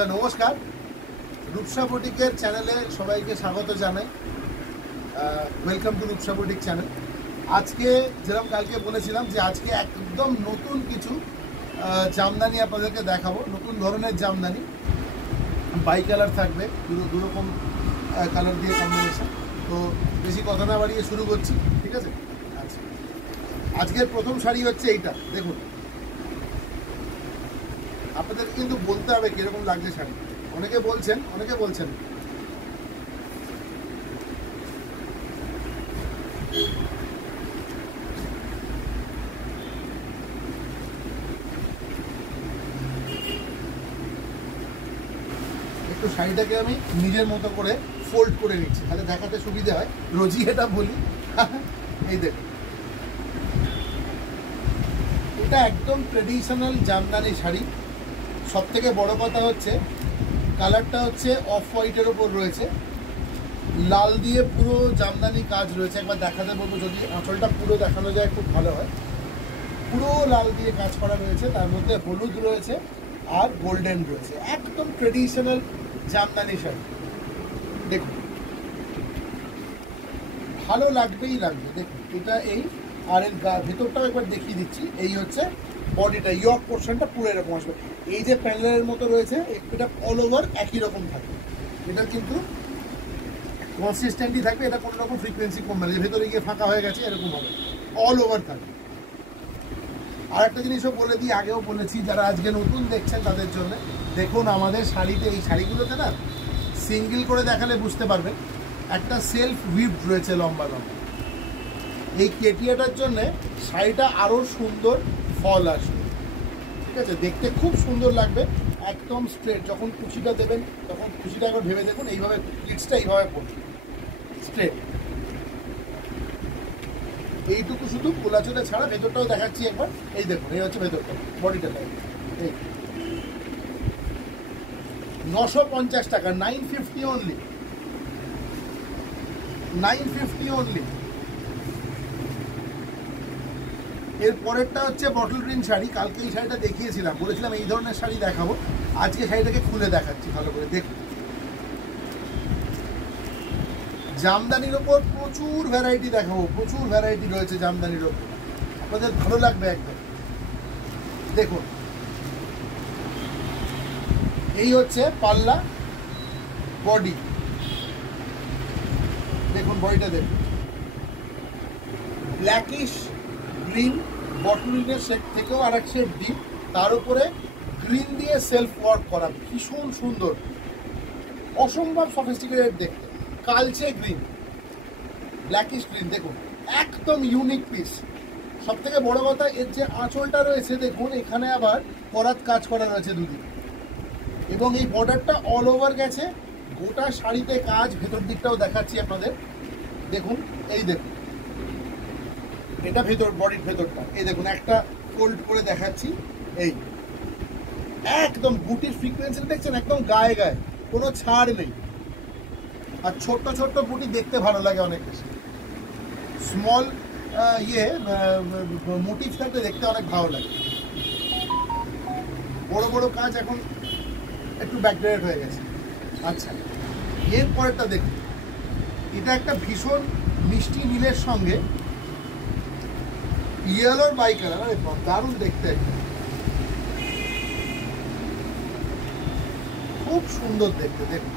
আচ্ছা নমস্কার, রূপসা বুটিকের চ্যানেলে সবাইকে স্বাগত জানাই। Welcome to Rupsa boutique channel. আজকে যেরকম কালকে বলেছিলাম যে আজকে একদম নতুন কিছু জামদানি আপনাদেরকে দেখাবো, নতুন ধরনের জামদানি। বাই কালার থাকবে, দু রকম কালার দিয়ে কম্বিনেশন। তো বেশি কথা না বাড়িয়ে শুরু করছি, ঠিক আছে? আচ্ছা, আজকের প্রথম শাড়ি হচ্ছে এইটা। দেখুন, আপনাদের কিন্তু বলতে হবে কিরকম লাগছে শাড়ি। অনেকে বলছেন একটু শাড়িটাকে আমি নিজের মতো করে ফোল্ড করে নিচ্ছি, তাহলে দেখাতে সুবিধা হয়। রোজই এটা বলি। এই দেখুন, এটা একদম ট্রেডিশনাল জামদানি শাড়ি। সব থেকে বড় কথা হচ্ছে কালারটা হচ্ছে অফ হোয়াইটের ওপর রয়েছে, লাল দিয়ে পুরো জামদানি কাজ রয়েছে। একবার দেখাতে বলবো, যদি আঁচলটা পুরো দেখানো যায় খুব ভালো হয়। পুরো লাল দিয়ে কাজ করা রয়েছে, তার মধ্যে হলুদ রয়েছে আর গোল্ডেন রয়েছে। একদম ট্রেডিশনাল জামদানি শাড়ি। দেখুন, ভালো লাগবেই লাগবে। দেখুন, এটা এই আর এর ভেতরটাও একবার দেখিয়ে দিচ্ছি। এই হচ্ছে বডিটা, ইয়ক পোর্শনটা পুরো এরকম আসবে। এই যে প্যানেলের মতো রয়েছে, এটা অল ওভার একই রকম থাকবে। এটা কিন্তু কনসিস্টেন্টলি থাকবে, এটা কোনো রকম ফ্রিকোয়েন্সি কমবে না যে ভেতরে গিয়ে ফাঁকা হয়ে গেছে এরকম হবে, অল ওভার থাকবে। আর একটা জিনিসও বলে দিই, আগেও বলেছি, যারা আজকে নতুন দেখছেন তাদের জন্য। দেখুন, আমাদের শাড়িতে, এই শাড়িগুলোতে না সিঙ্গেল করে দেখালে বুঝতে পারবেন, একটা সেলফ উইভড রয়েছে লম্বা লম্বা। এই কেটিয়াটার জন্যে শাড়িটা আরও সুন্দর ফল আসবে, ঠিক আছে? দেখতে খুব সুন্দর লাগবে, একদম স্ট্রেট। যখন কুচিটা দেবেন তখন কুচিটা একবার ভেবে দেখুন, এইভাবে প্লিটসটা এইভাবে পড়বে স্ট্রেট। এইটুকু শুধু কোলাচোটা ছাড়া, ভেতরটাও দেখাচ্ছি একবার। এই দেখুন, এই হচ্ছে ভেতরটা, বডিটা। এই 950 টাকা, 950 অনলি, 950 অনলি। এর পরেরটা হচ্ছে বটল গ্রিন শাড়ি। কালকে এই শাড়িটা দেখিয়েছিলাম, বলেছিলাম এই ধরনের শাড়ি দেখাবো। আজকে শাড়িটাকে খুলে দেখাচ্ছি ভালো করে। দেখুন, জামদানির ওপর প্রচুর ভ্যারাইটি দেখাবো, প্রচুর ভ্যারাইটি রয়েছে জামদানির ওপর, আপনাদের ভালো লাগবে একদম। দেখুন, এই হচ্ছে পাল্লা, বডি। দেখুন বডিটা, দেখুন ব্ল্যাকিশ গ্রিন, বটলিনের শেড থেকেও আর এক শেড ডিপ, তার উপরে গ্রিন দিয়ে সেলফ ওয়ার্ক করা, ভীষণ সুন্দর, অসম্ভব সফিস্টিকেটেড দেখতে। কালচে গ্রিন, ব্ল্যাকিশ গ্রিন, দেখুন একদম ইউনিক পিস। সব থেকে বড় কথা, এর যে আঁচলটা রয়েছে দেখুন, এখানে আবার করাত কাজ করা রয়েছে দুদিকে, এবং এই বর্ডারটা অল ওভার গেছে, গোটা শাড়িতে কাজ। ভেতর দিকটাও দেখাচ্ছি আপনাদের। দেখুন, এই দেখুন, এটা ভেতর, বডির ভেতরটা। এই দেখুন, একটা ফোল্ড করে দেখাচ্ছি। এই একদম বুটির ফ্রিকোয়েন্সি দেখছেন, একদম গায়ে গায়ে, কোনো ছাড় নেই। আর ছোট্ট ছোট্ট বুটি দেখতে ভালো লাগে অনেক বেশি। স্মল মোটিভ থাকতে দেখতে অনেক ভালো লাগে। বড় বড় কাজ এখন একটু ব্যাকডেটেড হয়ে গেছে। আচ্ছা, এর পরেরটা দেখুন, এটা একটা ভীষণ মিষ্টি নীলের সঙ্গে ইয়েলোর বাই কালার। আরে দারুণ দেখতে, খুব সুন্দর দেখতে। দেখুন,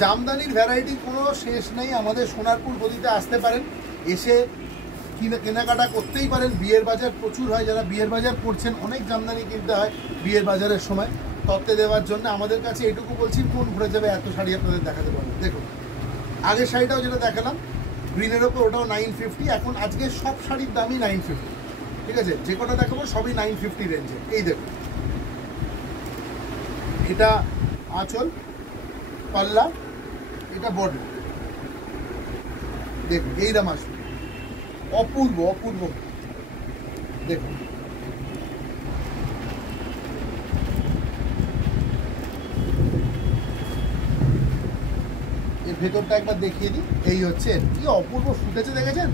জামদানির ভ্যারাইটি কোনো শেষ নেই। আমাদের সোনারপুর গদিতে আসতে পারেন, এসে কেনাকাটা করতেই পারেন। বিয়ের বাজার প্রচুর হয়, যারা বিয়ের বাজার করছেন, অনেক জামদানি কিনতে হয় বিয়ের বাজারের সময়। তত্ত্বে দেওয়ার জন্য আমাদের কাছে এটুকু বলছি, কোন ভরে যাবে, এত শাড়ি আপনাদের দেখাতে পারবো। দেখুন, আগের শাড়িটাও যেটা দেখালাম গ্রিনের ওপর, ওটাও 950। এখন আজকে সব শাড়ির দামই 950, ঠিক আছে? যে কটা দেখাবো সবই 950 রেঞ্জে। এই দেখুন, এটা আঁচল, পাল্লা, এটা বডি। দেখুন, এইরকম আসবে, অপূর্ব অপূর্ব। দেখুন, এর ভেতরটা একবার দেখিয়ে দিই। এই হচ্ছে, কি অপূর্ব ফুটেছে, দেখেছেন?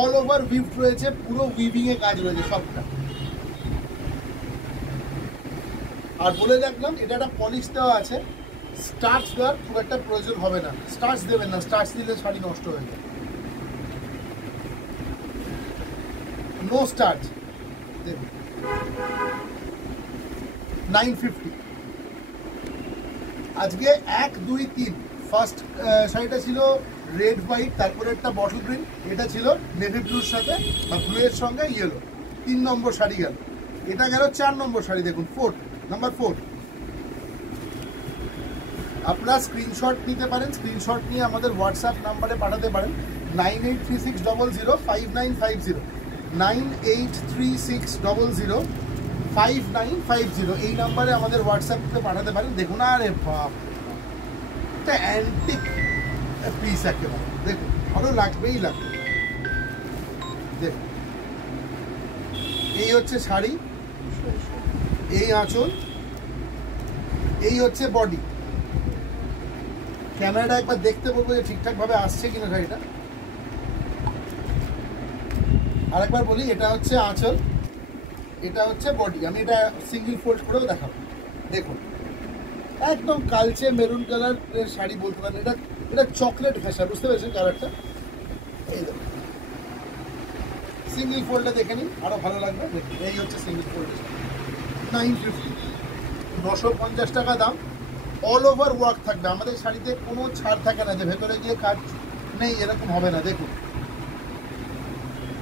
অল ওভার উইভড রয়েছে, পুরো উইভিং এ কাজ রয়েছে সবটা। আর বলে রাখলাম এটা একটা পলিশ দেওয়া আছে, স্টার্চ দেওয়ার খুব একটা প্রয়োজন হবে না, স্টার্চ দেবেন না, স্টার্চ দিলে শাড়ি নষ্ট হয়ে যায়। নো স্টার্চ দেবেন। 950। আজকে 1 2 3 ফার্স্ট শাড়িটা ছিল রেড হোয়াইট, তারপরে একটা বটল গ্রিন, এটা ছিল নেভি ব্লুর সাথে বা ব্লু এর সঙ্গে ইয়েলো। 3 নম্বর শাড়ি গেল, এটা গেল 4 নম্বর শাড়ি। দেখুন নাম্বার 4। আপনারা স্ক্রিনশট নিতে পারেন, স্ক্রিনশট নিয়ে আমাদের হোয়াটসঅ্যাপ নাম্বারে পাঠাতে পারেন 9836005950, 9836005950 এই নাম্বারে আমাদের হোয়াটসঅ্যাপে পাঠাতে পারেন। দেখুন, আরে বাপ, একটা অ্যান্টিক পিস একেবারে, দেখুন ভালো লাগবেই লাগবে। দেখুন, এই হচ্ছে শাড়ি, এই আঁচল, এই হচ্ছে বডি। ক্যামেরাটা একবার দেখতে বলবো যে ঠিকঠাকভাবে আসছে কিনা শাড়িটা। আর একবার বলি, এটা হচ্ছে আঁচল, এটা হচ্ছে বডি। আমি এটা সিঙ্গেল ফোল্ড করেও দেখাবো। দেখুন, একদম কালচে মেরুন কালারের শাড়ি বলতে পারেন। এটা চকলেট ফ্যাশন, বুঝতে পেরেছেন কালারটা? এই দেখুন, সিঙ্গেল ফোল্ডে দেখে নিন, আরো ভালো লাগবে। দেখুন, এই হচ্ছে সিঙ্গেল ফোল্ড। 950, 950 টাকা দাম। অল ওভার ওয়ার্ক থাকবে আমাদের শাড়িতে, কোনো ছাড় থাকে না যে ভেতরে গিয়ে কাজ নেই, এরকম হবে না। দেখুন,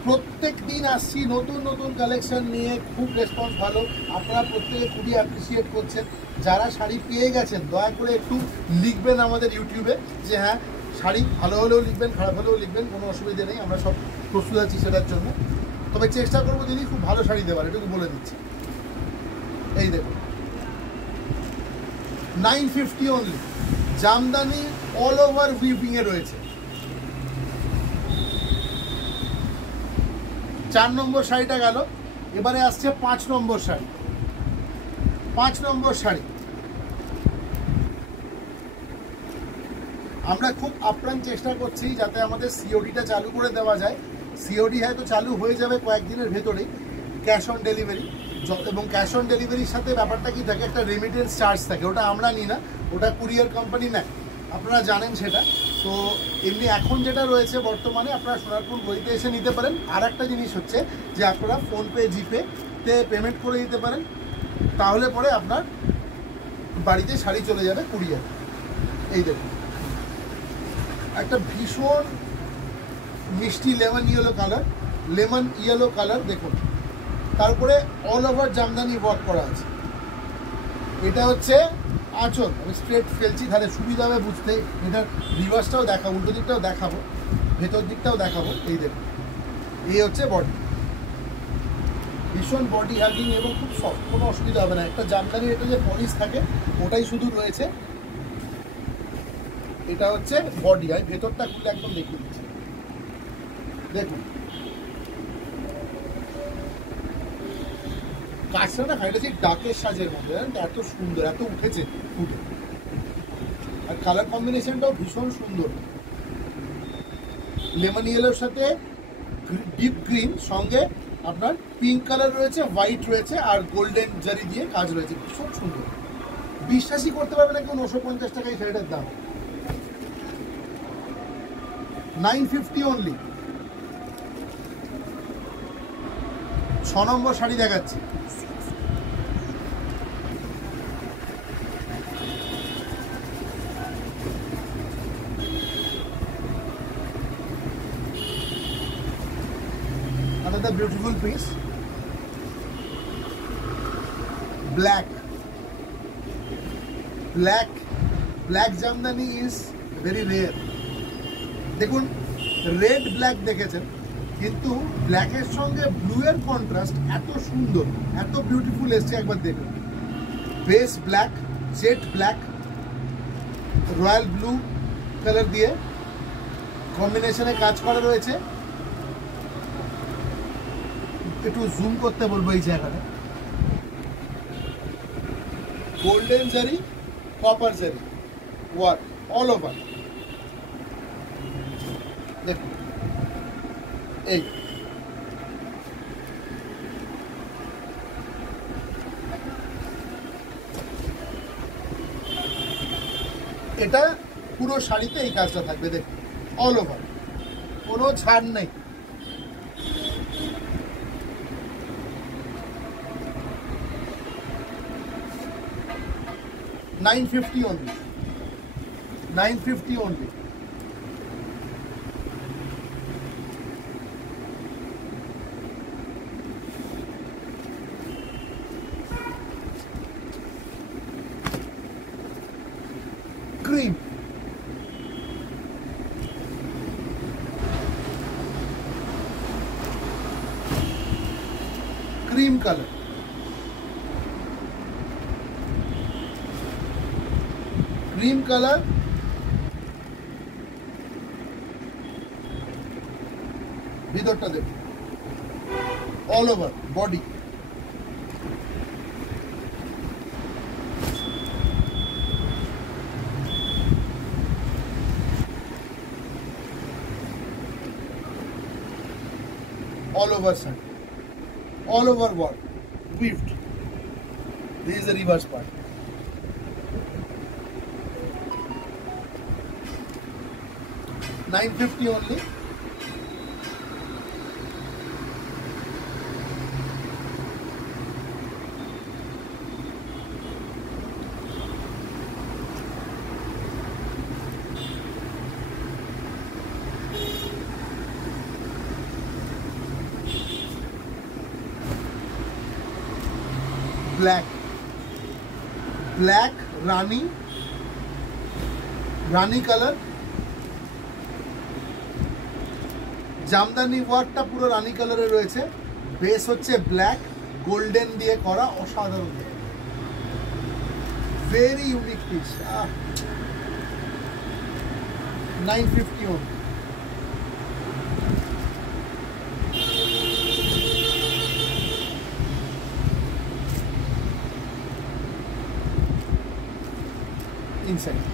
প্রত্যেক দিন আসছি নতুন নতুন কালেকশন নিয়ে, খুব রেসপন্স ভালো, আপনারা প্রত্যেকে খুবই অ্যাপ্রিসিয়েট করছেন। যারা শাড়ি পেয়ে গেছেন দয়া করে একটু লিখবেন আমাদের ইউটিউবে যে হ্যাঁ, শাড়ি ভালো হলেও লিখবেন, খারাপ হলেও লিখবেন, কোনো অসুবিধা নেই, আমরা সব প্রস্তুত আছি সেটার জন্য। তবে চেষ্টা করবো যদি খুব ভালো শাড়ি দেওয়ার, এটুকু বলে দিচ্ছি। এই দেখুন, 950 only. Jamdani all over weaving এ রয়েছে। 4 নম্বর শাড়িটা গেল, এবারে আসছে 5 নম্বর শাড়ি। 5 নম্বর শাড়ি আমরা খুব আপ্রাণ চেষ্টা করছি যাতে আমাদের সিওডিটা চালু করে দেওয়া যায়। সিওডি হয়তো চালু হয়ে যাবে কয়েকদিনের ভেতরেই, ক্যাশ অন ডেলিভারি। এবং ক্যাশ অন ডেলিভারির সাথে ব্যাপারটা কি থাকে, একটা রেমিটেন্স চার্জ থাকে, ওটা আমরা নিই না, ওটা কুরিয়ার কোম্পানি নেয়, আপনারা জানেন সেটা। তো এমনি এখন যেটা রয়েছে বর্তমানে, আপনারা সোনারপুর গলিতে এসে নিতে পারেন। আর একটা জিনিস হচ্ছে যে আপনারা ফোনপে জিপেতে পেমেন্ট করে দিতে পারেন, তাহলে পরে আপনার বাড়িতে শাড়ি চলে যাবে কুরিয়ার। এই দেখুন, একটা ভীষণ মিষ্টি লেমন ইয়েলো কালার দেখুন, তারপরে অল ওভার জামদানি ওয়ার্ক করা আছে। এটা হচ্ছে আঁচল, আমি স্ট্রেট ফেলছি তাহলে সুবিধা হবে বুঝতে। এটার রিভার্সটাও দেখাবো, উল্টো দিকটাও দেখাবো, ভেতর দিকটাও দেখাবো। এই দেখুন, এই হচ্ছে বডি, ভীষণ বডি হাগিং এবং খুব সফট, কোনো অসুবিধা হবে না। একটা জামদানির এটা যে পলিশ থাকে ওটাই শুধু রয়েছে। এটা হচ্ছে বডি, আমি ভেতরটা খুলে একদম দেখিয়ে দিচ্ছি। দেখুন, কাজটা না খাইটা সেই ডাকের সাজের মধ্যে, এত সুন্দর, এত উঠেছে ফুটে, আর কালার কম্বিনেশনটাও ভীষণ সুন্দর। লেমন ইয়েলোর সাথে ডিপ গ্রিন, সঙ্গে আপনার পিঙ্ক কালার রয়েছে, হোয়াইট রয়েছে, আর গোল্ডেন জারি দিয়ে কাজ রয়েছে, ভীষণ সুন্দর। বিশ্বাসই করতে পারবে না কেউ 950 টাকা এই শাড়িটার দাম। 950 অনলি। 6 নম্বর শাড়ি দেখাচ্ছি। Another beautiful piece, black Jamdani is very rare. দেখুন, রেড ব্ল্যাক দেখেছেন, কিন্তু ব্ল্যাকের সঙ্গে ব্লু এর কন্ট্রাস্ট এত সুন্দর, এত বিউটিফুল এসছে, একবার দেখুন। Base black, jet black, royal blue colour দিয়ে কম্বিনেশনে কাজ করা রয়েছে। একটু জুম করতে বলবো এই জায়গাটা। গোল্ডেন জারি, কপার জারি ওয়ার্ক অল ওভার। দেখুন, এই এটা পুরো শাড়িতে এই কাজটা থাকবে, দেখুন অল ওভার, কোনো ছাড় নেই। $950 only, $950 only. Cream, cream color, cream color, ভিতরটা দেখুন all over body, all over sun, all over work, weaved. This is the reverse part. $950 only. Black, black Rani colour, Jamdani ওয়ার্কটা পুরো রানী কালারে রয়েছে, বেস হচ্ছে ব্ল্যাক গোল্ডেন দিয়ে করা, অসাধারণ, very unique piece. $950 only. Inside.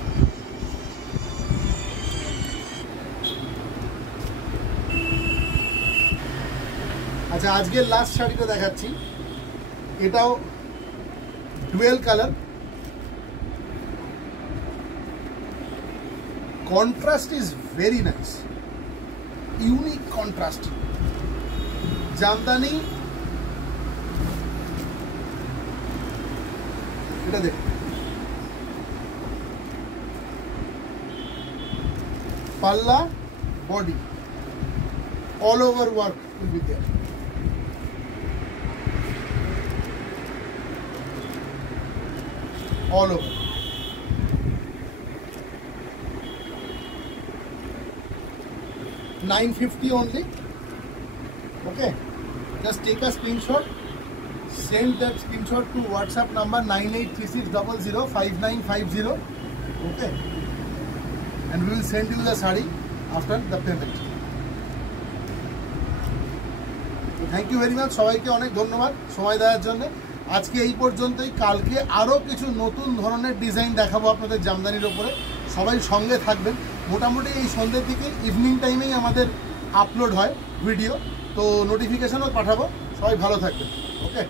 আচ্ছা, আজকের লাস্ট শাড়িটা দেখাচ্ছি, এটাও dual colour, contrast is very nice, unique contrast, Jamdani, এটা দেখুন পাল্লা, body, all over work will be there. All over. $950 only. Okay. Just take a screenshot. Send that screenshot to WhatsApp number 9836005950. Okay. And we will send you the sari after the payment. Thank you very much, সবাইকে অনেক ধন্যবাদ সময় দেওয়ার জন্য। আজকে এই পর্যন্তই, কালকে আরও কিছু নতুন ধরনের ডিজাইন দেখাবো আপনাদের জামদানির ওপরে, সবাই সঙ্গে থাকবেন। মোটামুটি এই সন্ধ্যের দিকে ইভিনিং টাইমেই আমাদের আপলোড হয় ভিডিও, তো নোটিফিকেশনও পাঠাবো, সবাই ভালো থাকবেন। ওকে।